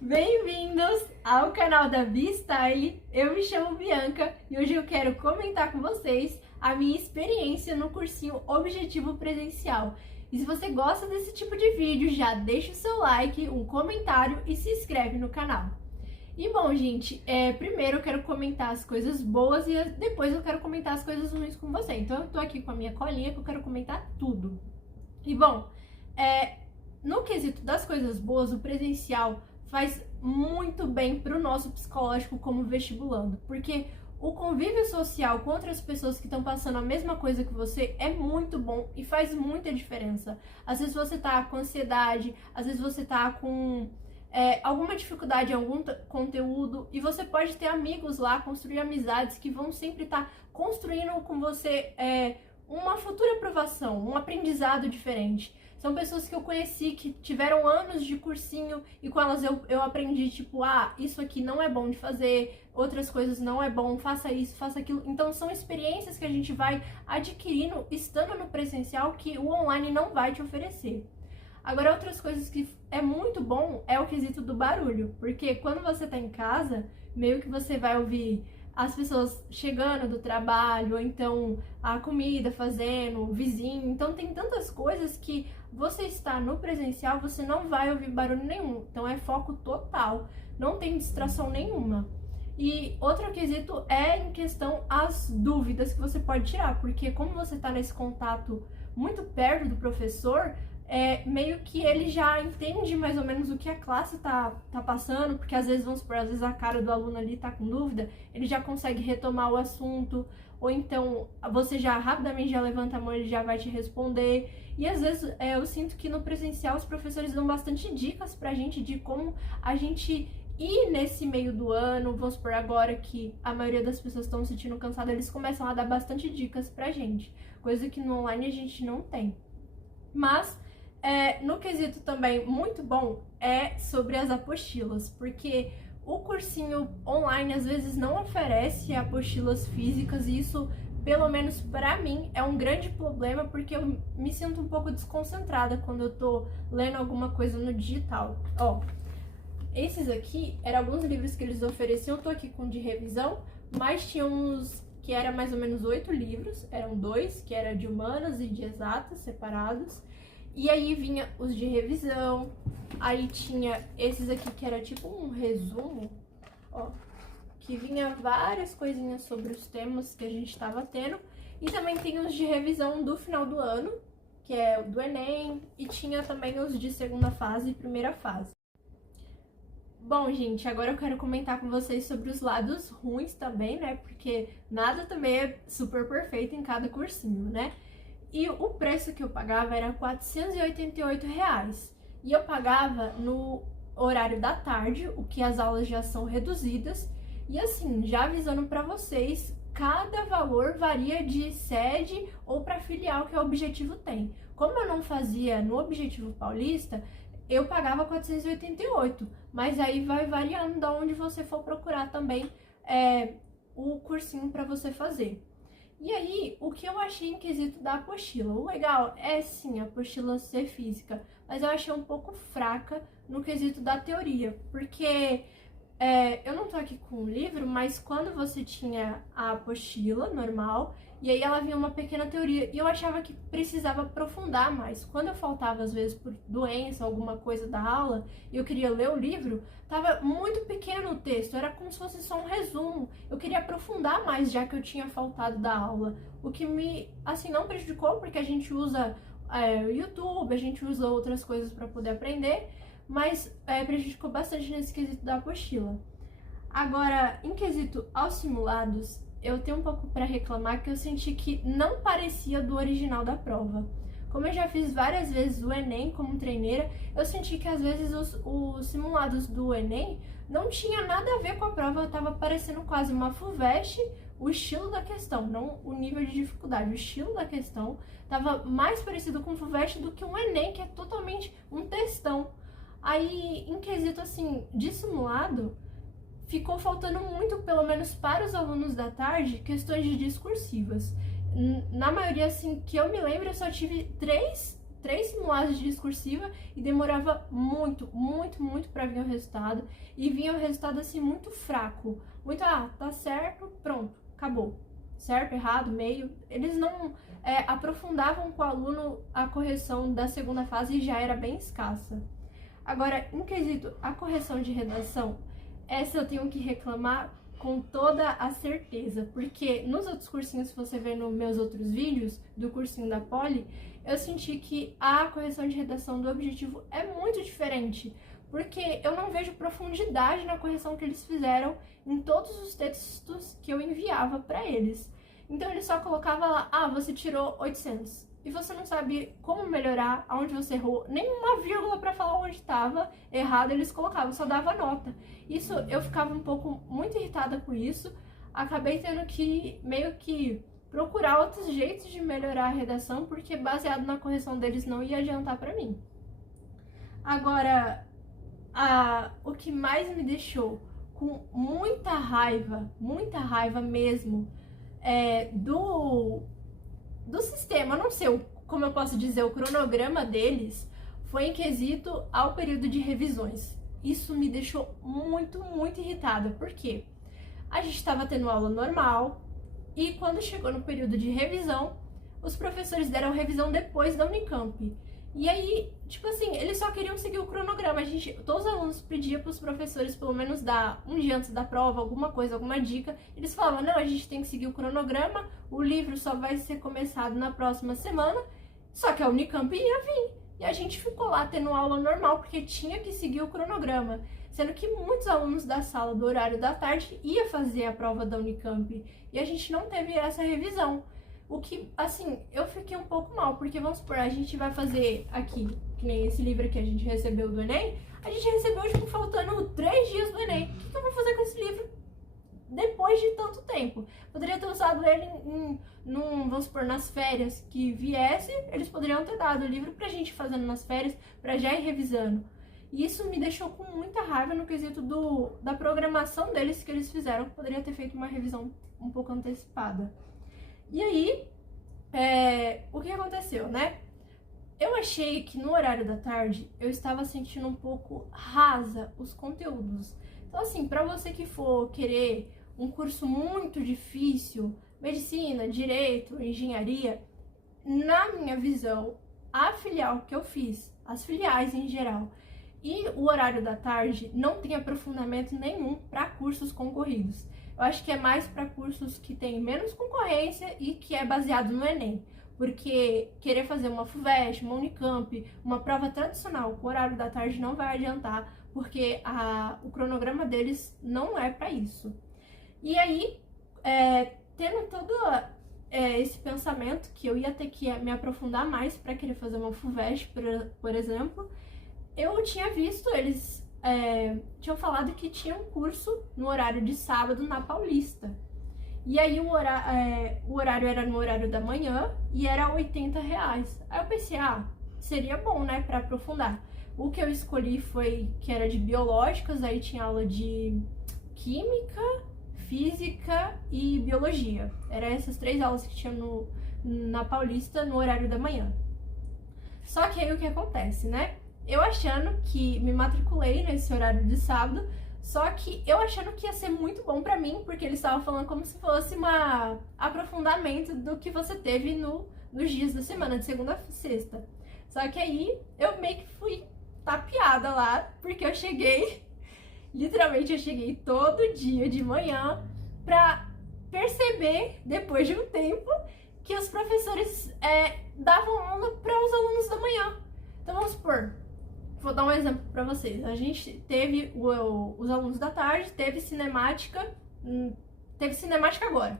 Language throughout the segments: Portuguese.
Bem-vindos ao canal da B-Style. Eu me chamo Bianca e hoje eu quero comentar com vocês a minha experiência no cursinho Objetivo Presencial. E se você gosta desse tipo de vídeo, já deixa o seu like, um comentário e se inscreve no canal. E bom, gente, primeiro eu quero comentar as coisas boas e depois eu quero comentar as coisas ruins com você. Então eu tô aqui com a minha colinha que eu quero comentar tudo. E bom, no quesito das coisas boas, o presencial faz muito bem pro nosso psicológico como vestibulando, porque o convívio social com outras pessoas que estão passando a mesma coisa que você é muito bom e faz muita diferença. Às vezes você tá com ansiedade, às vezes você tá com alguma dificuldade em algum conteúdo e você pode ter amigos lá, construir amizades que vão sempre estar construindo com você uma futura aprovação, um aprendizado diferente. São pessoas que eu conheci que tiveram anos de cursinho e com elas eu aprendi, tipo, isso aqui não é bom de fazer, outras coisas não é bom, faça isso, faça aquilo. Então são experiências que a gente vai adquirindo estando no presencial que o online não vai te oferecer. Agora, outras coisas que é muito bom é o quesito do barulho, porque quando você tá em casa, meio que você vai ouvir as pessoas chegando do trabalho, ou então a comida fazendo, o vizinho. Então tem tantas coisas que você está no presencial, você não vai ouvir barulho nenhum. Então é foco total, não tem distração nenhuma. E outro quesito é em questão as dúvidas que você pode tirar, porque como você está nesse contato muito perto do professor, meio que ele já entende mais ou menos o que a classe tá passando, porque às vezes, vamos supor, às vezes a cara do aluno ali tá com dúvida, ele já consegue retomar o assunto, ou então você já rapidamente já levanta a mão, ele já vai te responder. E às vezes eu sinto que no presencial os professores dão bastante dicas pra gente de como a gente ir nesse meio do ano. Vamos supor, agora que a maioria das pessoas estão se sentindo cansadas, eles começam a dar bastante dicas pra gente, coisa que no online a gente não tem. Mas no quesito também muito bom é sobre as apostilas, porque o cursinho online às vezes não oferece apostilas físicas e isso, pelo menos pra mim, é um grande problema, porque eu me sinto um pouco desconcentrada quando eu tô lendo alguma coisa no digital. Ó, esses aqui eram alguns livros que eles ofereciam, eu tô aqui com de revisão, mas tinha uns que era mais ou menos 8 livros, eram 2 que era de humanas e de exatas separados. E aí vinha os de revisão, aí tinha esses aqui que era tipo um resumo, ó, que vinha várias coisinhas sobre os temas que a gente estava tendo. E também tem os de revisão do final do ano, que é o do Enem, e tinha também os de segunda fase e primeira fase. Bom, gente, agora eu quero comentar com vocês sobre os lados ruins também, né, porque nada também é super perfeito em cada cursinho, né? E o preço que eu pagava era R$ 488. E eu pagava no horário da tarde, o que as aulas já são reduzidas. E assim, já avisando para vocês, cada valor varia de sede ou para filial que o Objetivo tem. Como eu não fazia no Objetivo Paulista, eu pagava 488, mas aí vai variando de onde você for procurar também o cursinho para você fazer. E aí, o que eu achei em quesito da apostila? O legal é sim a apostila ser física, mas eu achei um pouco fraca no quesito da teoria, porque eu não tô aqui com o livro, mas quando você tinha a apostila normal, e aí ela vinha uma pequena teoria, e eu achava que precisava aprofundar mais. Quando eu faltava, às vezes, por doença, alguma coisa da aula, e eu queria ler o livro, tava muito pequeno o texto, era como se fosse só um resumo. Eu queria aprofundar mais, já que eu tinha faltado da aula. O que me, assim, não prejudicou, porque a gente usa o YouTube, a gente usa outras coisas para poder aprender, mas prejudicou bastante nesse quesito da apostila. Agora, em quesito aos simulados, eu tenho um pouco para reclamar que eu senti que não parecia do original da prova. Como eu já fiz várias vezes o Enem como treineira, eu senti que às vezes os simulados do Enem não tinha nada a ver com a prova, estava parecendo quase uma FUVEST, o estilo da questão, não o nível de dificuldade, o estilo da questão estava mais parecido com o FUVEST do que um Enem, que é totalmente um textão. Aí, em quesito assim, de simulado, ficou faltando muito, pelo menos para os alunos da tarde, questões de discursivas. Na maioria, assim, que eu me lembro, eu só tive 3 3 simulados de discursiva e demorava muito, muito, muito para vir o resultado. E vinha o resultado assim muito fraco. Muito, tá certo, pronto, acabou. Certo, errado, meio. Eles não aprofundavam com o aluno a correção da segunda fase e já era bem escassa. Agora, em quesito a correção de redação, essa eu tenho que reclamar com toda a certeza, porque nos outros cursinhos, se você ver nos meus outros vídeos do cursinho da Poli, eu senti que a correção de redação do objetivo é muito diferente, porque eu não vejo profundidade na correção que eles fizeram em todos os textos que eu enviava para eles. Então ele só colocava lá, você tirou 800. E você não sabe como melhorar, aonde você errou, nem uma vírgula para falar onde estava errado eles colocavam, só dava nota. Isso, eu ficava um pouco muito irritada com isso, acabei tendo que meio que procurar outros jeitos de melhorar a redação, porque baseado na correção deles não ia adiantar para mim. Agora, o que mais me deixou com muita raiva mesmo, do sistema, não sei como eu posso dizer, o cronograma deles foi em quesito ao período de revisões. Isso me deixou muito, muito irritada, porque a gente estava tendo aula normal e quando chegou no período de revisão, os professores deram revisão depois da Unicamp. E aí, tipo assim, eles só queriam seguir o cronograma. Todos os alunos pediam para os professores pelo menos dar um dia antes da prova alguma coisa, alguma dica. Eles falavam, não, a gente tem que seguir o cronograma, o livro só vai ser começado na próxima semana, só que a Unicamp ia vir. E a gente ficou lá tendo aula normal, porque tinha que seguir o cronograma. Sendo que muitos alunos da sala do horário da tarde ia fazer a prova da Unicamp. E a gente não teve essa revisão. O que, assim, eu fiquei um pouco mal, porque vamos supor, a gente vai fazer aqui, que nem esse livro aqui a gente recebeu do Enem, a gente recebeu, tipo, faltando 3 dias do Enem. O que eu vou fazer com esse livro depois de tanto tempo? Poderia ter usado ele vamos supor, nas férias que viesse, eles poderiam ter dado o livro pra gente fazendo nas férias, pra já ir revisando. E isso me deixou com muita raiva no quesito da programação deles que eles fizeram, que poderia ter feito uma revisão um pouco antecipada. E aí, o que aconteceu, né? Eu achei que no horário da tarde eu estava sentindo um pouco rasa os conteúdos. Então, assim, para você que for querer um curso muito difícil, medicina, direito, engenharia, na minha visão, a filial que eu fiz, as filiais em geral, e o horário da tarde não tem aprofundamento nenhum para cursos concorridos. Eu acho que é mais para cursos que tem menos concorrência e que é baseado no Enem. Porque querer fazer uma FUVEST, uma Unicamp, uma prova tradicional com horário da tarde não vai adiantar, porque o cronograma deles não é para isso. E aí, tendo todo esse pensamento que eu ia ter que me aprofundar mais para querer fazer uma FUVEST, por exemplo, eu tinha visto eles... tinham falado que tinha um curso no horário de sábado na Paulista. E aí o horário era no horário da manhã e era R$80. Aí eu pensei, seria bom, né, pra aprofundar. O que eu escolhi foi que era de biológicas, aí tinha aula de química, física e biologia. Eram essas 3 aulas que tinha na Paulista no horário da manhã. Só que aí o que acontece, né? Eu achando que me matriculei nesse horário de sábado, só que eu achando que ia ser muito bom pra mim, porque eles estavam falando como se fosse um aprofundamento do que você teve nos dias da semana, de segunda a sexta. Só que aí eu meio que fui tapeada lá, porque eu cheguei, literalmente eu cheguei todo dia de manhã pra perceber, depois de um tempo, que os professores davam aula para os alunos da manhã. Então vamos supor, vou dar um exemplo para vocês. A gente teve os alunos da tarde, teve cinemática agora.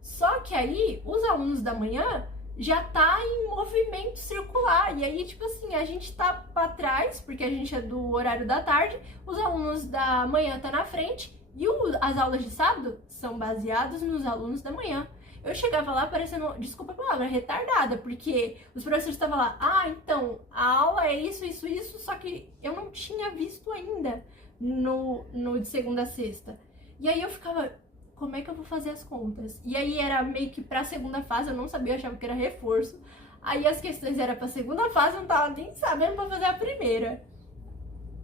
Só que aí, os alunos da manhã já tá em movimento circular. E aí, tipo assim, a gente tá para trás, porque a gente é do horário da tarde, os alunos da manhã tá na frente, e as aulas de sábado são baseadas nos alunos da manhã. Eu chegava lá parecendo, desculpa a palavra, retardada, porque os professores estavam lá, então, a aula é isso, isso, isso, só que eu não tinha visto ainda no de segunda a sexta. E aí eu ficava, como é que eu vou fazer as contas? E aí era meio que pra segunda fase, eu não sabia, eu achava que era reforço. Aí as questões eram pra segunda fase, eu não tava nem sabendo pra fazer a primeira.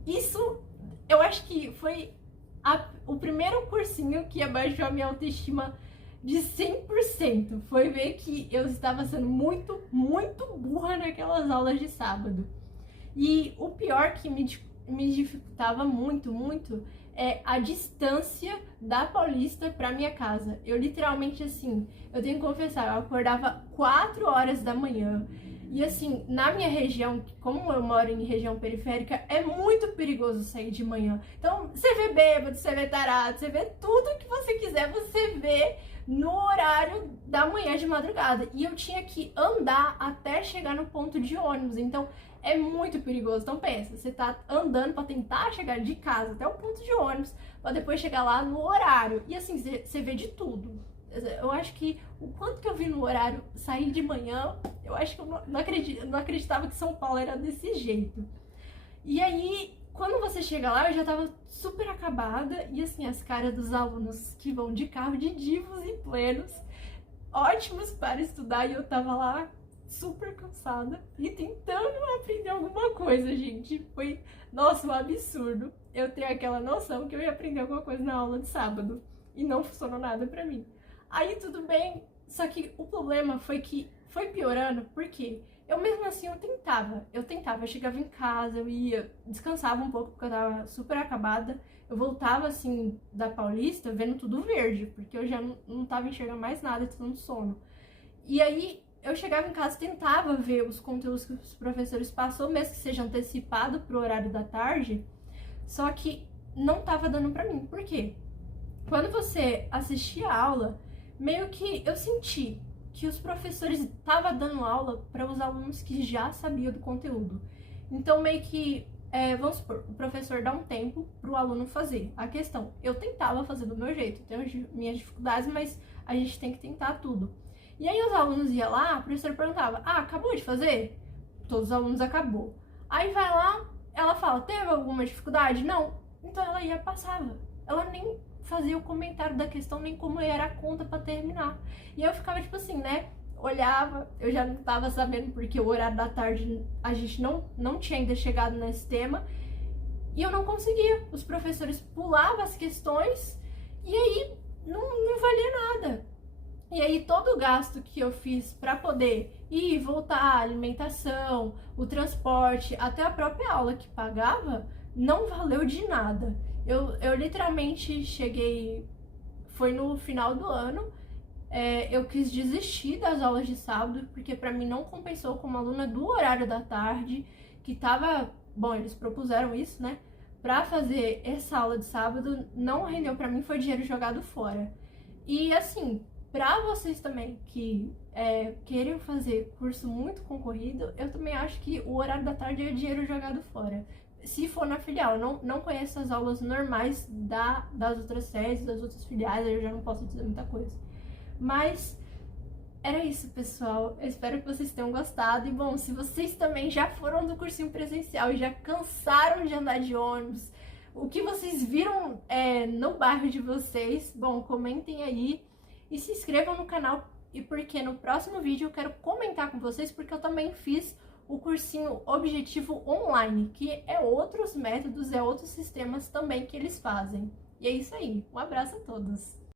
Isso, eu acho que foi o primeiro cursinho que abaixou a minha autoestima de 100%. Foi ver que eu estava sendo muito, muito burra naquelas aulas de sábado. E o pior que me dificultava muito, muito, é a distância da Paulista pra minha casa. Eu literalmente, assim, eu tenho que confessar, eu acordava 4 horas da manhã. E assim, na minha região, como eu moro em região periférica, é muito perigoso sair de manhã. Então, você vê bêbado, você vê tarado, você vê tudo que você quiser, você vê no horário da manhã de madrugada. E eu tinha que andar até chegar no ponto de ônibus. Então, é muito perigoso. Então pensa, você tá andando pra tentar chegar de casa até o ponto de ônibus, pra depois chegar lá no horário. E assim, você vê de tudo. Eu acho que o quanto que eu vi no horário sair de manhã, eu acho que eu não acreditava que São Paulo era desse jeito. E aí, quando você chega lá, eu já tava super acabada. E assim, as caras dos alunos que vão de carro de divos e plenos, ótimos para estudar, e eu tava lá super cansada e tentando aprender alguma coisa, gente. Foi, nossa, um absurdo eu ter aquela noção que eu ia aprender alguma coisa na aula de sábado e não funcionou nada pra mim. Aí tudo bem, só que o problema foi que foi piorando, porque eu mesmo assim eu chegava em casa, eu ia, descansava um pouco porque eu tava super acabada, eu voltava assim da Paulista vendo tudo verde, porque eu já não tava enxergando mais nada, de tanto sono. E aí eu chegava em casa, tentava ver os conteúdos que os professores passou, mesmo que seja antecipado pro horário da tarde, só que não tava dando pra mim. Por quê? Quando você assistia a aula, meio que eu senti que os professores estavam dando aula para os alunos que já sabiam do conteúdo. Então, meio que, vamos supor, o professor dá um tempo pro aluno fazer a questão. Eu tentava fazer do meu jeito, tenho minhas dificuldades, mas a gente tem que tentar tudo. E aí os alunos iam lá, a professora perguntava, acabou de fazer? Todos os alunos acabou. Aí vai lá, ela fala, teve alguma dificuldade? Não. Então ela ia, passava. Ela nem fazia o comentário da questão, nem como era a conta pra terminar. E eu ficava tipo assim, né? Olhava, eu já não tava sabendo porque o horário da tarde a gente não tinha ainda chegado nesse tema. E eu não conseguia. Os professores pulavam as questões e aí não valia nada. E aí todo o gasto que eu fiz para poder ir e voltar, a alimentação, o transporte, até a própria aula que pagava, não valeu de nada. Eu literalmente cheguei, foi no final do ano, eu quis desistir das aulas de sábado, porque para mim não compensou como aluna do horário da tarde, que tava, bom, eles propuseram isso, né? Pra fazer essa aula de sábado, não rendeu pra mim, foi dinheiro jogado fora. E assim, para vocês também que querem fazer curso muito concorrido, eu também acho que o horário da tarde é dinheiro jogado fora. Se for na filial, eu não conheço as aulas normais das outras séries, das outras filiais, eu já não posso dizer muita coisa. Mas era isso, pessoal. Eu espero que vocês tenham gostado. E bom, se vocês também já foram do cursinho presencial e já cansaram de andar de ônibus, o que vocês viram no bairro de vocês, bom, comentem aí. E se inscrevam no canal, e porque no próximo vídeo eu quero comentar com vocês, porque eu também fiz o cursinho Objetivo Online, que é outros métodos, outros sistemas também que eles fazem. E é isso aí, um abraço a todos!